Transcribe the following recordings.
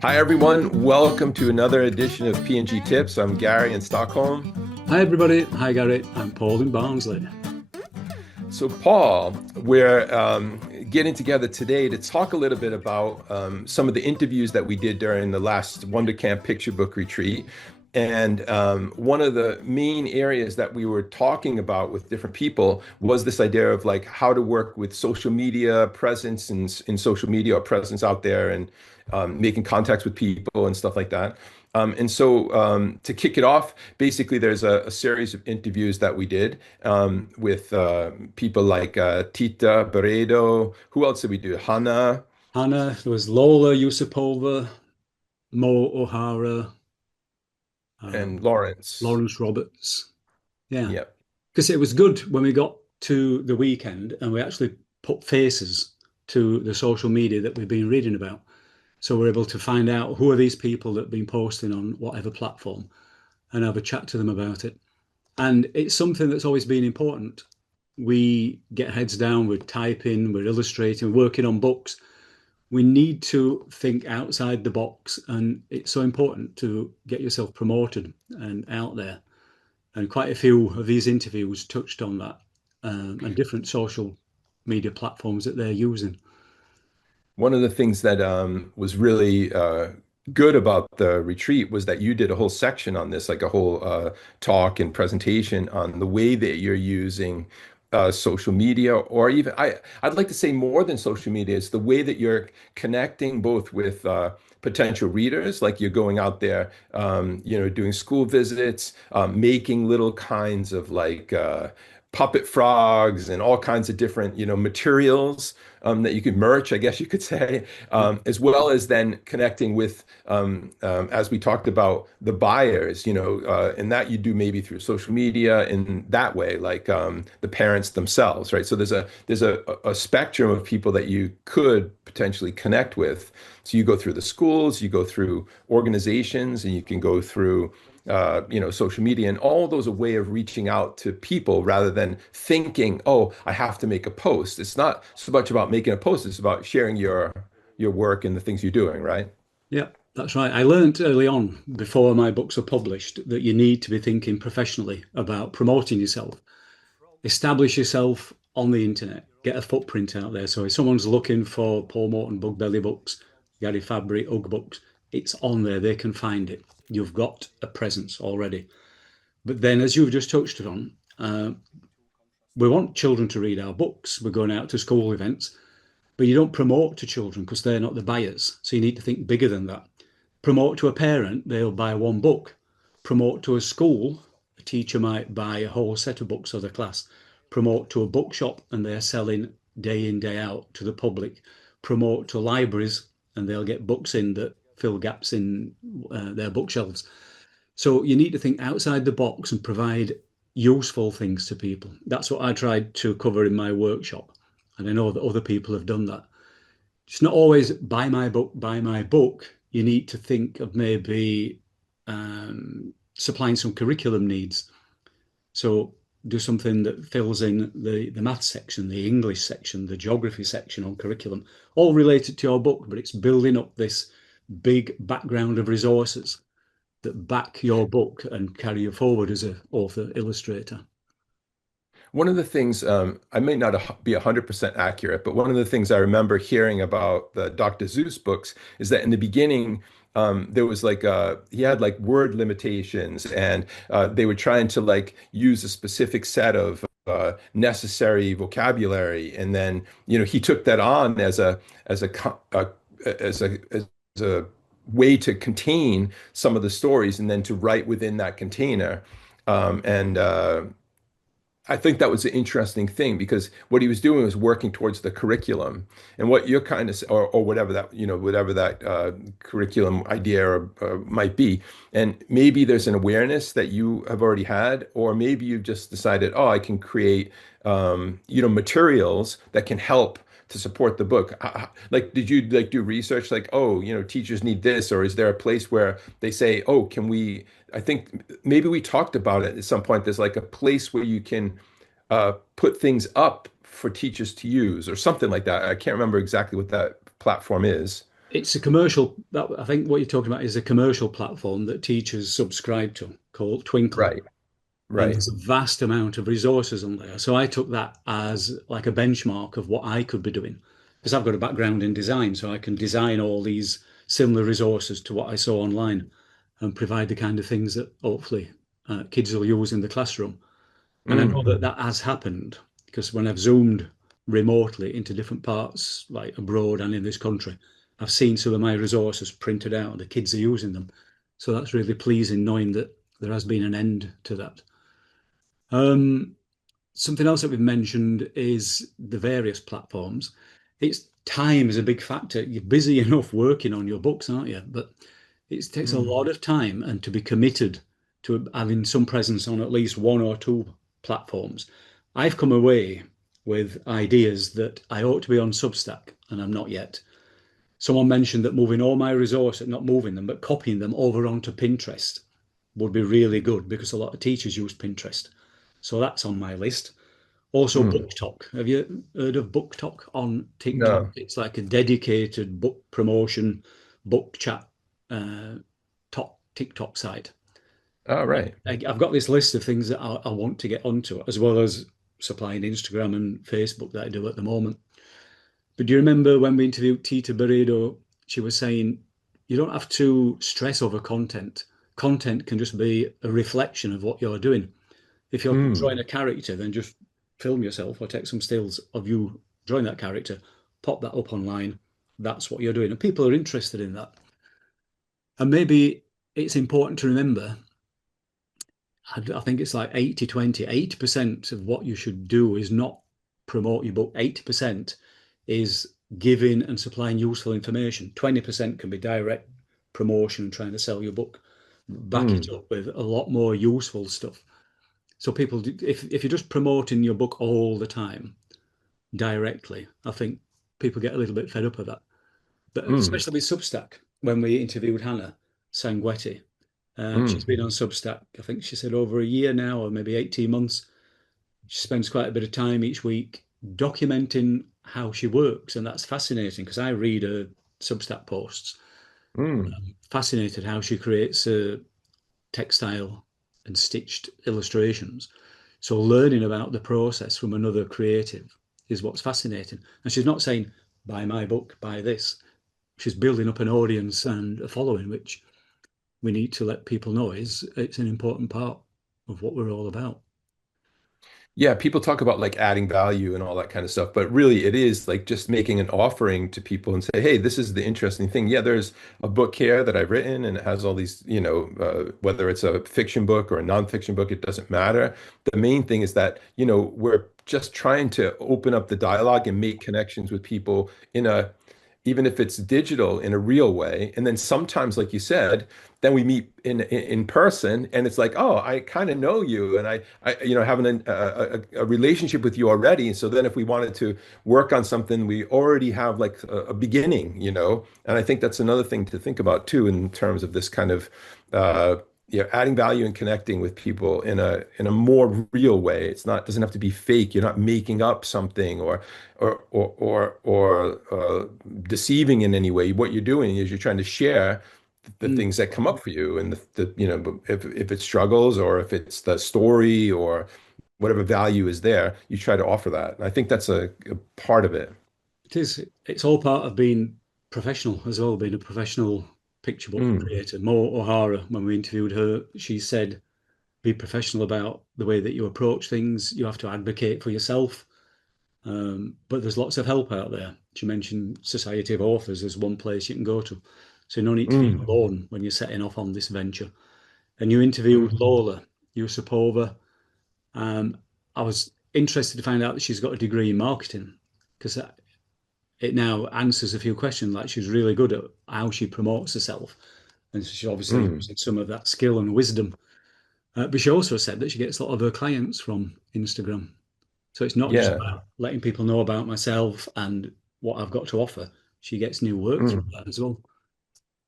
Hi, everyone. Welcome to another edition of P&G Tips. I'm Gary in Stockholm. Hi, everybody. Hi, Gary. I'm Paul in Barnsley. So, Paul, we're getting together today to talk a little bit about some of the interviews that we did during the last Wondercamp Picture Book Retreat. And one of the main areas that we were talking about with different people was this idea of like how to work with social media presence in social media or presence out there and making contacts with people and stuff like that. And so to kick it off, basically there's a series of interviews that we did with people like Tita Beredo. Who else did we do? Hannah Hannah, there was Lola Yusupova, Mo O'Hara, and um, Lawrence. Lawrence Roberts. Yeah, Yeah. because it was good when we got to the weekend and we actually put faces to the social media that we've been reading about. So we're able to find out who are these people that have been posting on whatever platform and have a chat to them about it. And it's something that's always been important. We get heads down, we're typing, we're illustrating, working on books. We need to think outside the box, and it's so important to get yourself promoted and out there. And quite a few of these interviews touched on that, and different social media platforms that they're using. One of the things that was really good about the retreat was that you did a whole section on this, like a whole talk and presentation on the way that you're using social media, or even I'd like to say more than social media. It's the way that you're connecting both with potential readers, like you're going out there, doing school visits, making little kinds of like puppet frogs and all kinds of different, materials that you could merch, I guess you could say, Yeah. as well as then connecting with, as we talked about, the buyers, and that you do maybe through social media in that way, like the parents themselves, right? So there's a spectrum of people that you could potentially connect with. So you go through the schools, you go through organizations, and you can go through social media, and all those a way of reaching out to people rather than thinking, oh, I have to make a post. It's not so much about making a post, it's about sharing your work and the things you're doing, right? Yeah, that's right. I learned early on, before my books are published, that you need to be thinking professionally about promoting yourself. Establish yourself on the internet, get a footprint out there. So if someone's looking for Paul Morton Bug Belly books, Gary Fabry Ugg books, it's on there. They can find it. You've got a presence already. But then, as you've just touched on, we want children to read our books. We're going out to school events, but you don't promote to children because they're not the buyers. So you need to think bigger than that. Promote to a parent, they'll buy one book. Promote to a school, a teacher might buy a whole set of books for the class. Promote to a bookshop, and they're selling day in, day out to the public. Promote to libraries, and they'll get books in that fill gaps in their bookshelves. So you need to think outside the box and provide useful things to people. That's what I tried to cover in my workshop. And I know that other people have done that. It's not always buy my book, buy my book. You need to think of maybe supplying some curriculum needs. So do something that fills in the math section, the English section, the geography section on curriculum, all related to your book, but it's building up this big background of resources that back your book and carry you forward as an author illustrator. One of the things, I may not be 100% accurate, but one of the things I remember hearing about the Dr. Seuss books is that in the beginning, there was like he had like word limitations, and they were trying to like use a specific set of necessary vocabulary, and then he took that on as a co- as a way to contain some of the stories, and then to write within that container. And I think that was an interesting thing because what he was doing was working towards the curriculum, and what you're kind of, or whatever that, whatever that curriculum idea or might be. And maybe there's an awareness that you have already had, or maybe you've just decided, oh, I can create, materials that can help to support the book. Like, did you like do research like, oh, teachers need this, or is there a place where they say, oh, can we, I think maybe we talked about it at some point. There's like a place where you can put things up for teachers to use or something like that. I can't remember exactly what that platform is. It's a commercial, that, I think what you're talking about is a commercial platform that teachers subscribe to called Twinkle. Right, And right. there's a vast amount of resources on there. So I took that as like a benchmark of what I could be doing because I've got a background in design, so I can design all these similar resources to what I saw online and provide the kind of things that hopefully kids will use in the classroom. And I know Mm, that that has happened because when I've zoomed remotely into different parts, like abroad and in this country, I've seen some of my resources printed out and the kids are using them. So that's really pleasing knowing that there has been an end to that. Um, Something else that we've mentioned is the various platforms. It's time is a big factor. You're busy enough working on your books, aren't you? But it takes a mm, lot of time and to be committed to having some presence on at least one or two platforms. I've come away with ideas that I ought to be on Substack, and I'm not yet. Someone mentioned that moving all my resources, not moving them, but copying them over onto Pinterest would be really good because a lot of teachers use Pinterest. So that's on my list. Also, mm. Book Talk. Have you heard of Book Talk on TikTok? No. It's like a dedicated book promotion, book chat top TikTok site. All right. I've got this list of things that I want to get onto, as well as supplying Instagram and Facebook that I do at the moment. But do you remember when we interviewed Tita Burrido? She was saying you don't have to stress over content. Content can just be a reflection of what you're doing. If you're Mm. drawing a character, then just film yourself or take some stills of you drawing that character, pop that up online. That's what you're doing. And people are interested in that. And maybe it's important to remember, I think it's like 80-20. 80% of what you should do is not promote your book. 80% is giving and supplying useful information. 20% can be direct promotion and trying to sell your book. Back it Mm. up with a lot more useful stuff. So people, if you're just promoting your book all the time directly, I think people get a little bit fed up of that. But Mm. especially with Substack, when we interviewed Hannah Sanguetti, she's Mm. been on Substack. I think she said over a year now, or maybe 18 months. She spends quite a bit of time each week documenting how she works, and that's fascinating because I read her Substack posts. Mm. Fascinated how she creates textile and stitched illustrations. So learning about the process from another creative is what's fascinating. And she's not saying, buy my book, buy this. She's building up an audience and a following, which we need to let people know is it's an important part of what we're all about. Yeah, people talk about like adding value and all that kind of stuff, but really it is like just making an offering to people and say, hey, this is the interesting thing. Yeah, there's a book here that I've written and it has all these, whether it's a fiction book or a nonfiction book, it doesn't matter. The main thing is that, we're just trying to open up the dialogue and make connections with people even if it's digital in a real way. And then sometimes, like you said, then we meet in person, and it's like, oh, I kind of know you, and I have a relationship with you already. So then, if we wanted to work on something, we already have like a beginning, And I think that's another thing to think about too, in terms of this kind of uh, adding value and connecting with people in a more real way. It's not doesn't have to be fake. You're not making up something or deceiving in any way. What you're doing is you're trying to share the Mm. things that come up for you and if it's struggles or if it's the story or whatever value is there, you try to offer that. And I think that's a part of it. It is. It's all part of being professional as well, being a professional picture book Mm, creator. Mo O'Hara, when we interviewed her, she said, be professional about the way that you approach things. You have to advocate for yourself. But there's lots of help out there. She mentioned Society of Authors as one place you can go to. So no need to feel mm, alone when you're setting off on this venture. And you interviewed mm. Lola Yusupova. Um, I was interested to find out that she's got a degree in marketing because it now answers a few questions. Like she's really good at how she promotes herself. And she's obviously Mm. using some of that skill and wisdom. But she also said that she gets a lot of her clients from Instagram. So it's not just Yeah. about letting people know about myself and what I've got to offer. She gets new work through Mm. that as well.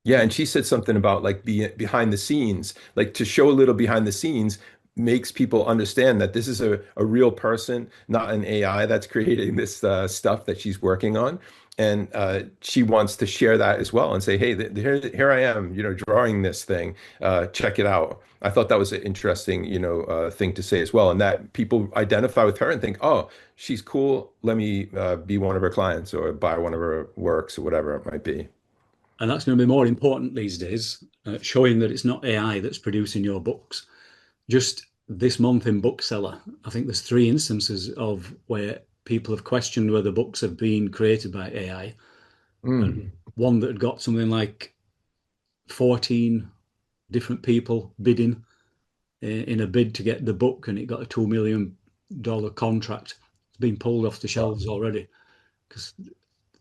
Yeah, and she said something about like behind the scenes, like to show a little behind the scenes makes people understand that this is a real person, not an AI that's creating this stuff that she's working on. And she wants to share that as well and say, hey, here I am, drawing this thing. Check it out. I thought that was an interesting, thing to say as well. And that people identify with her and think, oh, she's cool. Let me be one of her clients or buy one of her works or whatever it might be. And that's going to be more important these days, showing that it's not AI that's producing your books. Just this month in Bookseller, I think there's 3 instances of where people have questioned whether books have been created by AI. Mm. And one that had got something like 14 different people bidding in a bid to get the book, and it got a $2 million contract. It's been pulled off the shelves already because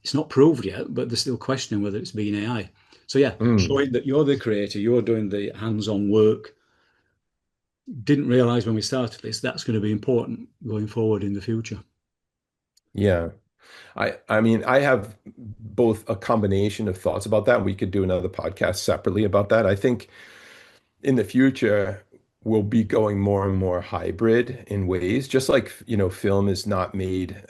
it's not proved yet, but they're still questioning whether it's been AI. So yeah, Mm. showing that you're the creator, you're doing the hands-on work. Didn't realize when we started this that's going to be important going forward in the future. Yeah. I mean, I have both a combination of thoughts about that. We could do another podcast separately about that. I think in the future, we'll be going more and more hybrid in ways, just like, film is not made,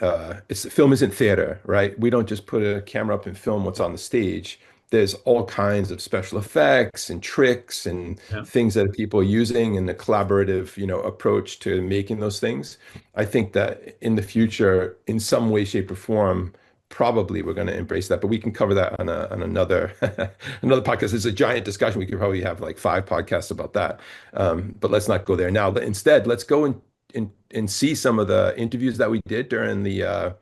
film isn't theater, right? We don't just put a camera up and film what's on the stage. There's all kinds of special effects and tricks and Yeah. things that people are using and the collaborative, approach to making those things. I think that in the future, in some way, shape, or form, probably we're going to embrace that, but we can cover that on another another podcast. It's a giant discussion. We could probably have like 5 podcasts about that. But let's not go there now. But instead, let's go and see some of the interviews that we did during the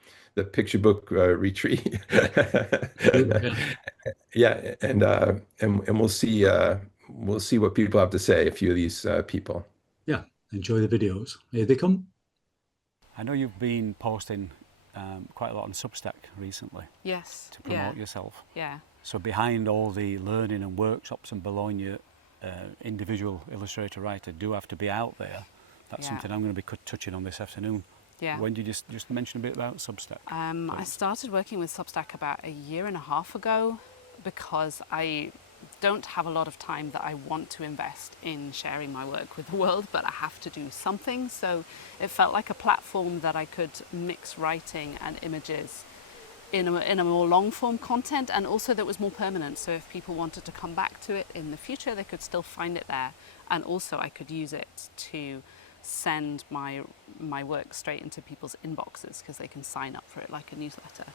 picture book retreat. Yeah. Yeah, and we'll see what people have to say. A few of these people. Yeah. Enjoy the videos. Here they come. I know you've been posting quite a lot on Substack recently. Yes. To promote yourself. Yeah. So behind all the learning and workshops and Bologna, individual illustrator writer do have to be out there. That's something I'm going to be touching on this afternoon. Yeah. When did you just mention a bit about Substack? I started working with Substack about a year and a half ago because I don't have a lot of time that I want to invest in sharing my work with the world, but I have to do something. So it felt like a platform that I could mix writing and images in a more long form content, and also that was more permanent. So if people wanted to come back to it in the future, they could still find it there. And also I could use it to send my work straight into people's inboxes because they can sign up for it like a newsletter.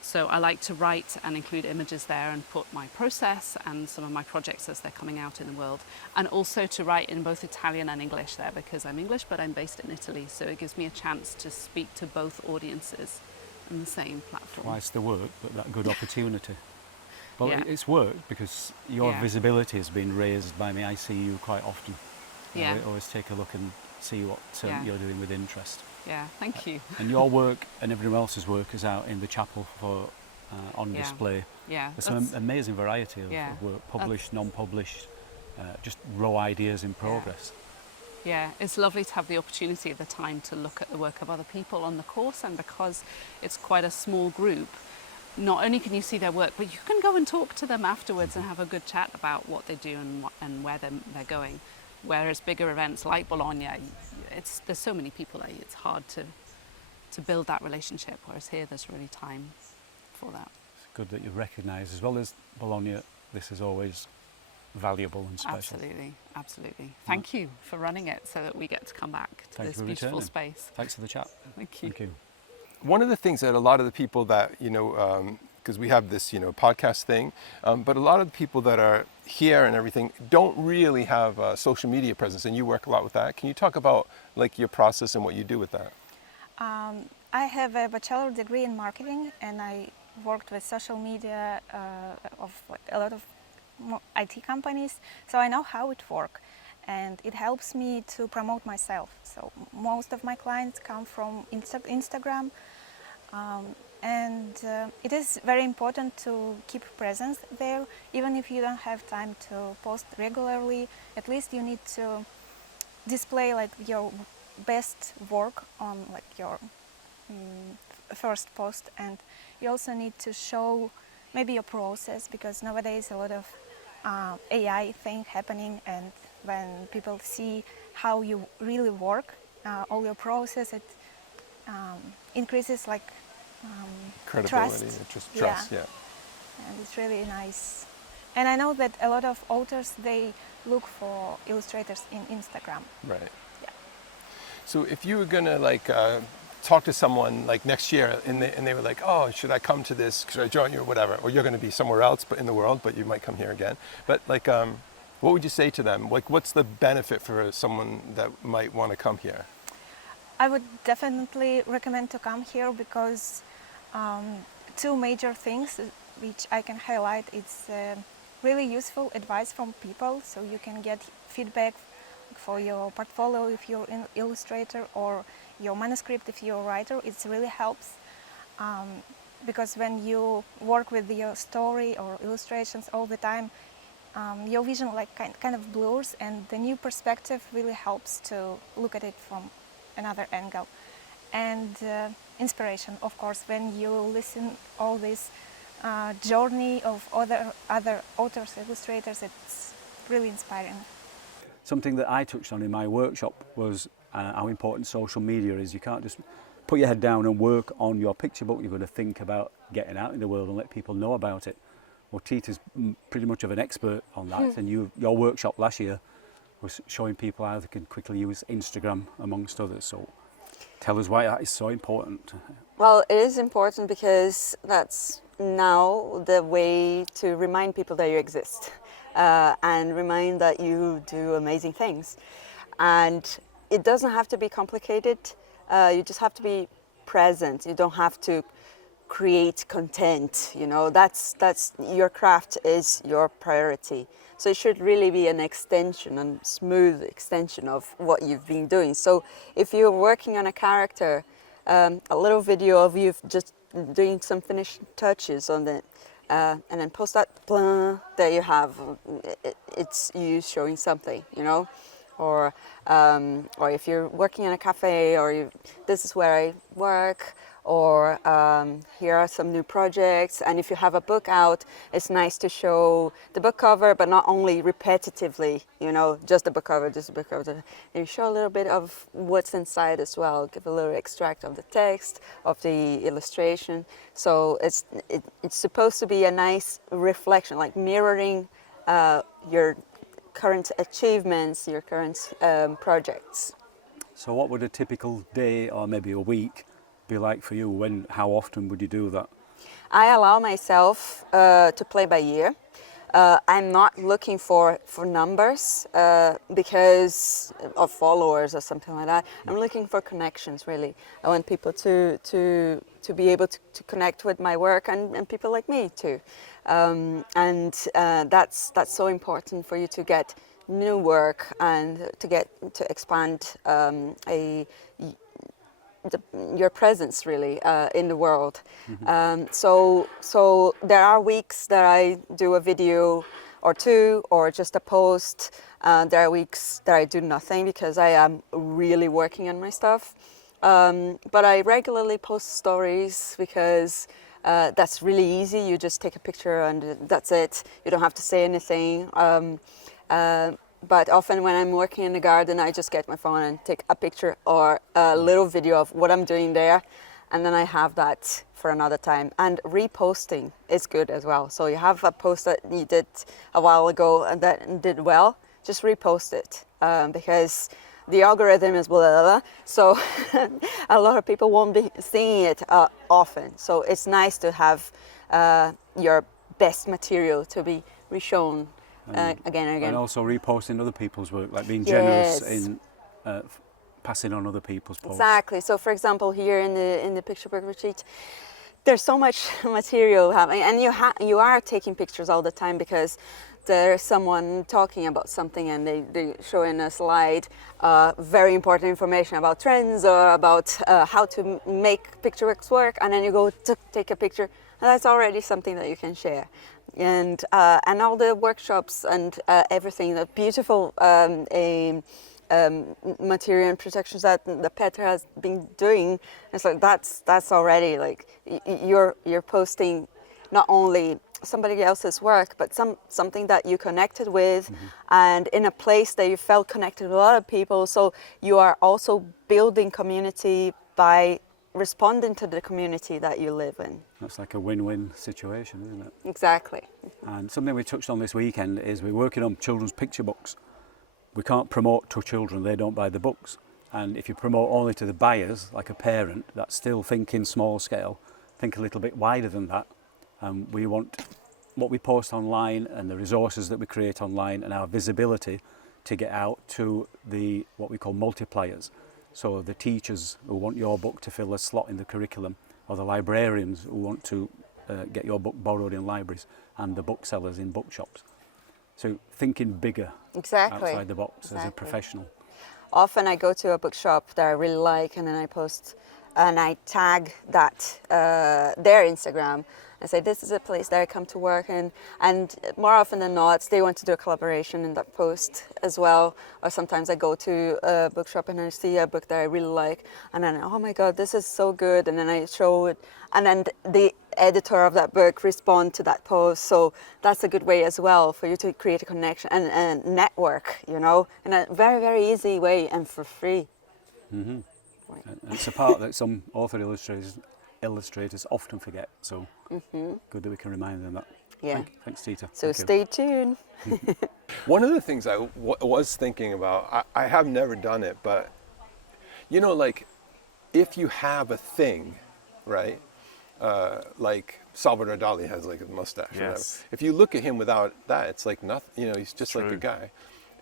So I like to write and include images there and put my process and some of my projects as they're coming out in the world. And also to write in both Italian and English there because I'm English, but I'm based in Italy. So it gives me a chance to speak to both audiences on the same platform. Twice the work, but that good opportunity. Well, Yeah. it's work because your Yeah. visibility has been raised by me. I see you quite often. Yeah. I always take a look and see what Yeah. you're doing with interest. Yeah, thank you. And your work and everyone else's work is out in the chapel for on Yeah. display. Yeah, There's some amazing variety of work, published, non-published, just raw ideas in progress. Yeah, it's lovely to have the opportunity, the time to look at the work of other people on the course, and because it's quite a small group, not only can you see their work, but you can go and talk to them afterwards and have a good chat about what they do and where they're going. Whereas bigger events like Bologna, there's so many people, it's hard to build that relationship, whereas here there's really time for that. It's good that you recognise, as well as Bologna, this is always valuable and special. Absolutely, absolutely. Thank you for running it so that we get to come back to this beautiful space. Thanks for the chat. Thank you. Thank you. One of the things that a lot of the people that, because we have this, podcast thing, but a lot of the people that are here and everything don't really have a social media presence, and you work a lot with that. Can you talk about like your process and what you do with that? I have a bachelor degree in marketing, and I worked with social media of like a lot of IT companies, so I know how it works, and it helps me to promote myself. So most of my clients come from Instagram, and it is very important to keep presence there. Even if you don't have time to post regularly, at least you need to display like your best work on like your first post, and you also need to show maybe your process, because nowadays a lot of AI thing happening, and when people see how you really work, all your process. It increases like Credibility, trust. just trust, yeah. And it's really nice. And I know that a lot of authors, they look for illustrators in Instagram. Right. Yeah. So if you were gonna like talk to someone like next year and they were like, oh, should I come to this? Should I join you or whatever? Or you're gonna be somewhere else but in the world, but you might come here again. But like, what would you say to them? Like, what's the benefit for someone that might want to come here? I would definitely recommend to come here because two major things which I can highlight. It's really useful advice from people, so you can get feedback for your portfolio if you're an illustrator, or your manuscript if you're a writer. It really helps because when you work with your story or illustrations all the time, your vision like kind of blurs, and the new perspective really helps to look at it from another angle. And inspiration, of course, when you listen all this journey of other authors, illustrators, it's really inspiring. Something that I touched on in my workshop was how important social media is. You can't just put your head down and work on your picture book. You've got to think about getting out in the world and let people know about it. Well, Tita's pretty much of an expert on that, and your workshop last year was showing people how they can quickly use Instagram, amongst others. So tell us why that is so important. Well, it is important because that's now the way to remind people that you exist and remind that you do amazing things. And it doesn't have to be complicated. You just have to be present. You don't have to create content. You know, that's your craft is your priority. So it should really be an extension, a smooth extension of what you've been doing. So if you're working on a character, a little video of you just doing some finishing touches on it, and then post that, blah, there you have. It's you showing something, you know, or if you're working in a cafe, or this is where I work, or here are some new projects. And if you have a book out, it's nice to show the book cover, but not only repetitively, you know, just the book cover, just the book cover. You show a little bit of what's inside as well, give a little extract of the text, of the illustration. So it's supposed to be a nice reflection, like mirroring your current achievements, your current projects. So what would a typical day or maybe a week be like for you? How often would you do that? I allow myself to play by ear. I'm not looking for numbers because of followers or something like that. I'm looking for connections, really. I want people to be able to connect with my work, and people like me too. That's so important for you to get new work and to expand your presence really in the world. So there are weeks that I do a video or two, or just a post. There are weeks that I do nothing because I am really working on my stuff. But I regularly post stories because that's really easy. You just take a picture and that's it. You don't have to say anything. But often when I'm working in the garden, I just get my phone and take a picture or a little video of what I'm doing there. And then I have that for another time. And reposting is good as well. So you have a post that you did a while ago and that did well, just repost it. Because the algorithm is blah, blah, blah. So a lot of people won't be seeing it often. So it's nice to have your best material to be reshown again and again. And also reposting other people's work, like being generous in passing on other people's posts. Exactly. So for example, here in the Picture Book Retreat, there's so much material happening, and you are taking pictures all the time because there's someone talking about something and they show in a slide very important information about trends or about how to make picture books work, and then you go to take a picture, and that's already something that you can share. And all the workshops and everything, the beautiful material and protections that Petra has been doing, it's like that's already like you're posting not only somebody else's work, but something that you connected with, and in a place that you felt connected with a lot of people. So you are also building community by responding to the community that you live in. That's like a win-win situation, isn't it? Exactly. And something we touched on this weekend is we're working on children's picture books. We can't promote to children, they don't buy the books. And if you promote only to the buyers, like a parent, that's still thinking small scale, think a little bit wider than that. We want what we post online and the resources that we create online and our visibility to get out to the what we call multipliers. So the teachers who want your book to fill a slot in the curriculum, or the librarians who want to get your book borrowed in libraries, and the booksellers in bookshops. So thinking bigger, Exactly. outside the box as a Exactly. professional. Often I go to a bookshop that I really like, and then I post and I tag that their Instagram and say this is a place that I come to work in, and more often than not they want to do a collaboration in that post as well. Or sometimes I go to a bookshop and I see a book that I really like, and then oh my god, this is so good, and then I show it, and then the editor of that book respond to that post. So that's a good way as well for you to create a connection and network, you know, in a very, very easy way and for free. Mm-hmm. Right. And it's a part that some author illustrators often forget, so good that we can remind them that. Yeah. Thanks, Tita. So Thank you. stay tuned. One of the things I was thinking about, I have never done it, but you know, like if you have a thing, right? Like Salvador Dali has like a mustache. Or whatever. Yes. If you look at him without that, it's like nothing. You know, he's just like a True. guy.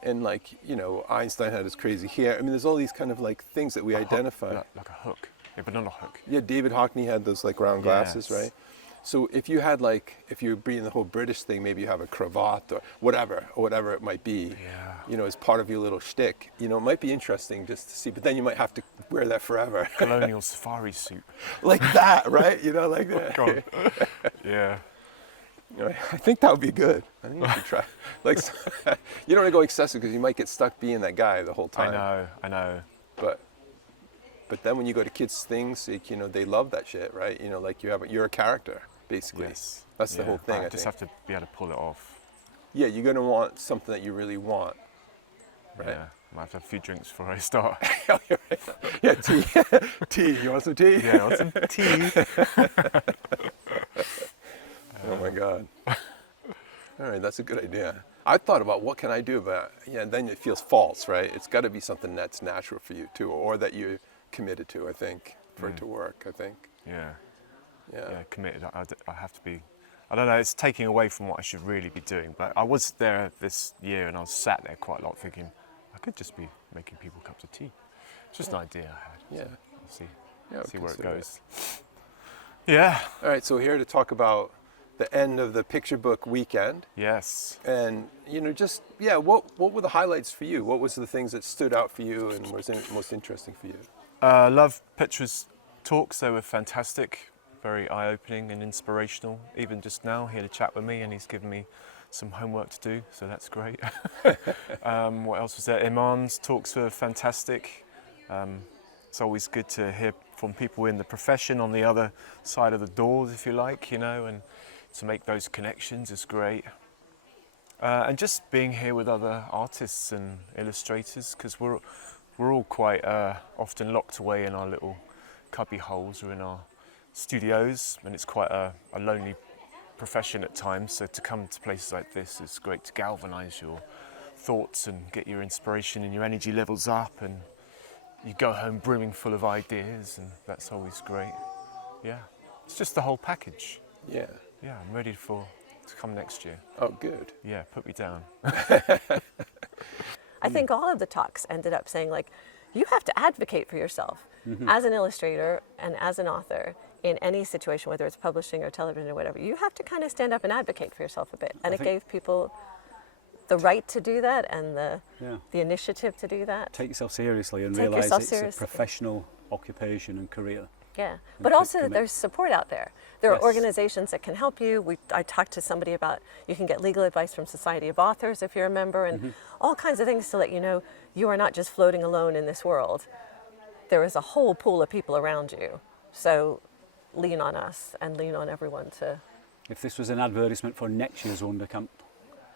And like, you know, Einstein had his crazy hair. I mean, there's all these kind of like things that we identify. Like a hook, a banana hook. Yeah, David Hockney had those like round glasses, Yes. right? So if you had like, if you're being the whole British thing, maybe you have a cravat or whatever it might be, Yeah. you know, as part of your little shtick, you know, it might be interesting just to see, but then you might have to wear that forever. Colonial safari suit. Like that, right? You know, like that. God. Yeah. You know, I think that would be good. I think you should try. Like, you don't want to go excessive because you might get stuck being that guy the whole time. I know. But then when you go to kids' things, like, you know, they love that shit, right? You know, like you're a character, basically. Yes. That's the Yeah. whole thing, I just think. have to be able to pull it off. Yeah, you're going to want something that you really want, right? Yeah. Might have to have a few drinks before I start. Yeah, tea. Tea. You want some tea? Yeah, I want some tea. Oh my God. All right, that's a good idea. I thought about what can I do, but yeah, then it feels false, right? It's got to be something that's natural for you too, or that you're committed to, I think, for it to work, I think. Yeah. Yeah. Yeah, committed. I have to be. I don't know, it's taking away from what I should really be doing. But I was there this year and I was sat there quite a lot thinking, I could just be making people cups of tea. It's just an idea I had. Yeah. So I'll see. Yeah, See where it consider goes. Yeah. All right, so we're here to talk about the end of the Picture Book weekend. Yes. And, you know, just, yeah, what were the highlights for you? What was the things that stood out for you and was most interesting for you? Love Petra's talks. They were fantastic. Very eye-opening and inspirational. Even just now, he had a chat with me and he's given me some homework to do, so that's great. What else was there? Iman's talks were fantastic. It's always good to hear from people in the profession on the other side of the doors, if you like, you know, and to make those connections is great. And just being here with other artists and illustrators, because we're all quite often locked away in our little cubby holes or in our studios, and it's quite a lonely profession at times, so to come to places like this is great to galvanise your thoughts and get your inspiration and your energy levels up, and you go home brimming full of ideas, and that's always great. Yeah, it's just the whole package. Yeah. Yeah, I'm ready to come next year. Oh, good. Yeah, put me down. I think all of the talks ended up saying, like, you have to advocate for yourself as an illustrator and as an author in any situation, whether it's publishing or television or whatever. You have to kind of stand up and advocate for yourself a bit. And it gave people the right to do that and the initiative to do that. Take yourself seriously and Take realise yourself it's seriously. a professional occupation and career. Yeah, but also that there's support out there. There Yes. are organizations that can help you. I talked to somebody about you can get legal advice from Society of Authors if you're a member, and all kinds of things to let you know you are not just floating alone in this world. There is a whole pool of people around you. So lean on us and lean on everyone to If this was an advertisement for next year's Wondercamp,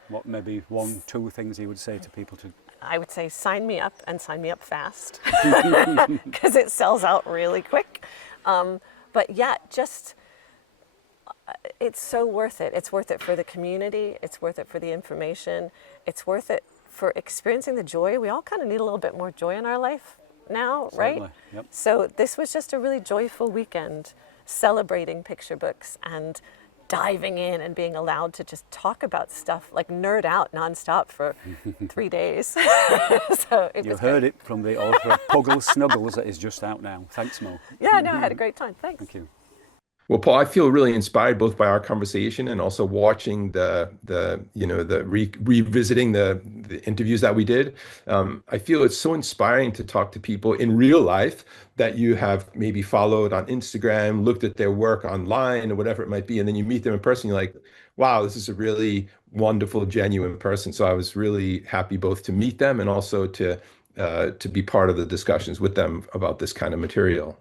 what maybe 1, 2 things you would say to people to... I would say sign me up and sign me up fast because it sells out really quick. But yeah, just it's so worth it. It's worth it for the community. It's worth it for the information. It's worth it for experiencing the joy. We all kind of need a little bit more joy in our life now, Certainly, right? yep. So this was just a really joyful weekend celebrating picture books and diving in and being allowed to just talk about stuff, like nerd out nonstop for 3 days. So it You was heard great. it from the author of Puggles Snuggles that is just out now. Thanks, Mo. Yeah, no, I had a great time. Thanks. Thank you. Well, Paul, I feel really inspired both by our conversation and also watching revisiting the interviews that we did. I feel it's so inspiring to talk to people in real life that you have maybe followed on Instagram, looked at their work online or whatever it might be, and then you meet them in person. You're like, wow, this is a really wonderful, genuine person. So I was really happy both to meet them and also to be part of the discussions with them about this kind of material.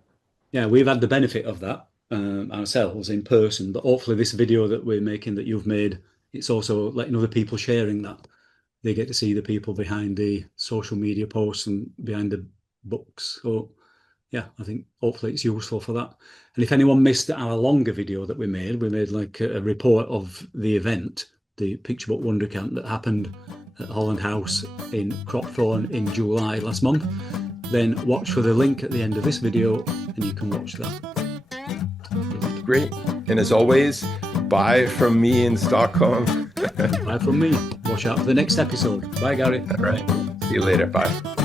Yeah, we've had the benefit of that ourselves in person, but hopefully this video that we're making, that you've made, it's also letting other people sharing that. They get to see the people behind the social media posts and behind the books. So yeah, I think hopefully it's useful for that. And if anyone missed our longer video that we made like a report of the event, the Picture Book Wondercamp that happened at Holland House in Cropthorne in July last month, then watch for the link at the end of this video and you can watch that. Great. And as always, bye from me in Stockholm. Bye from me. Watch out for the next episode. Bye, Gary. All right. See you later. Bye.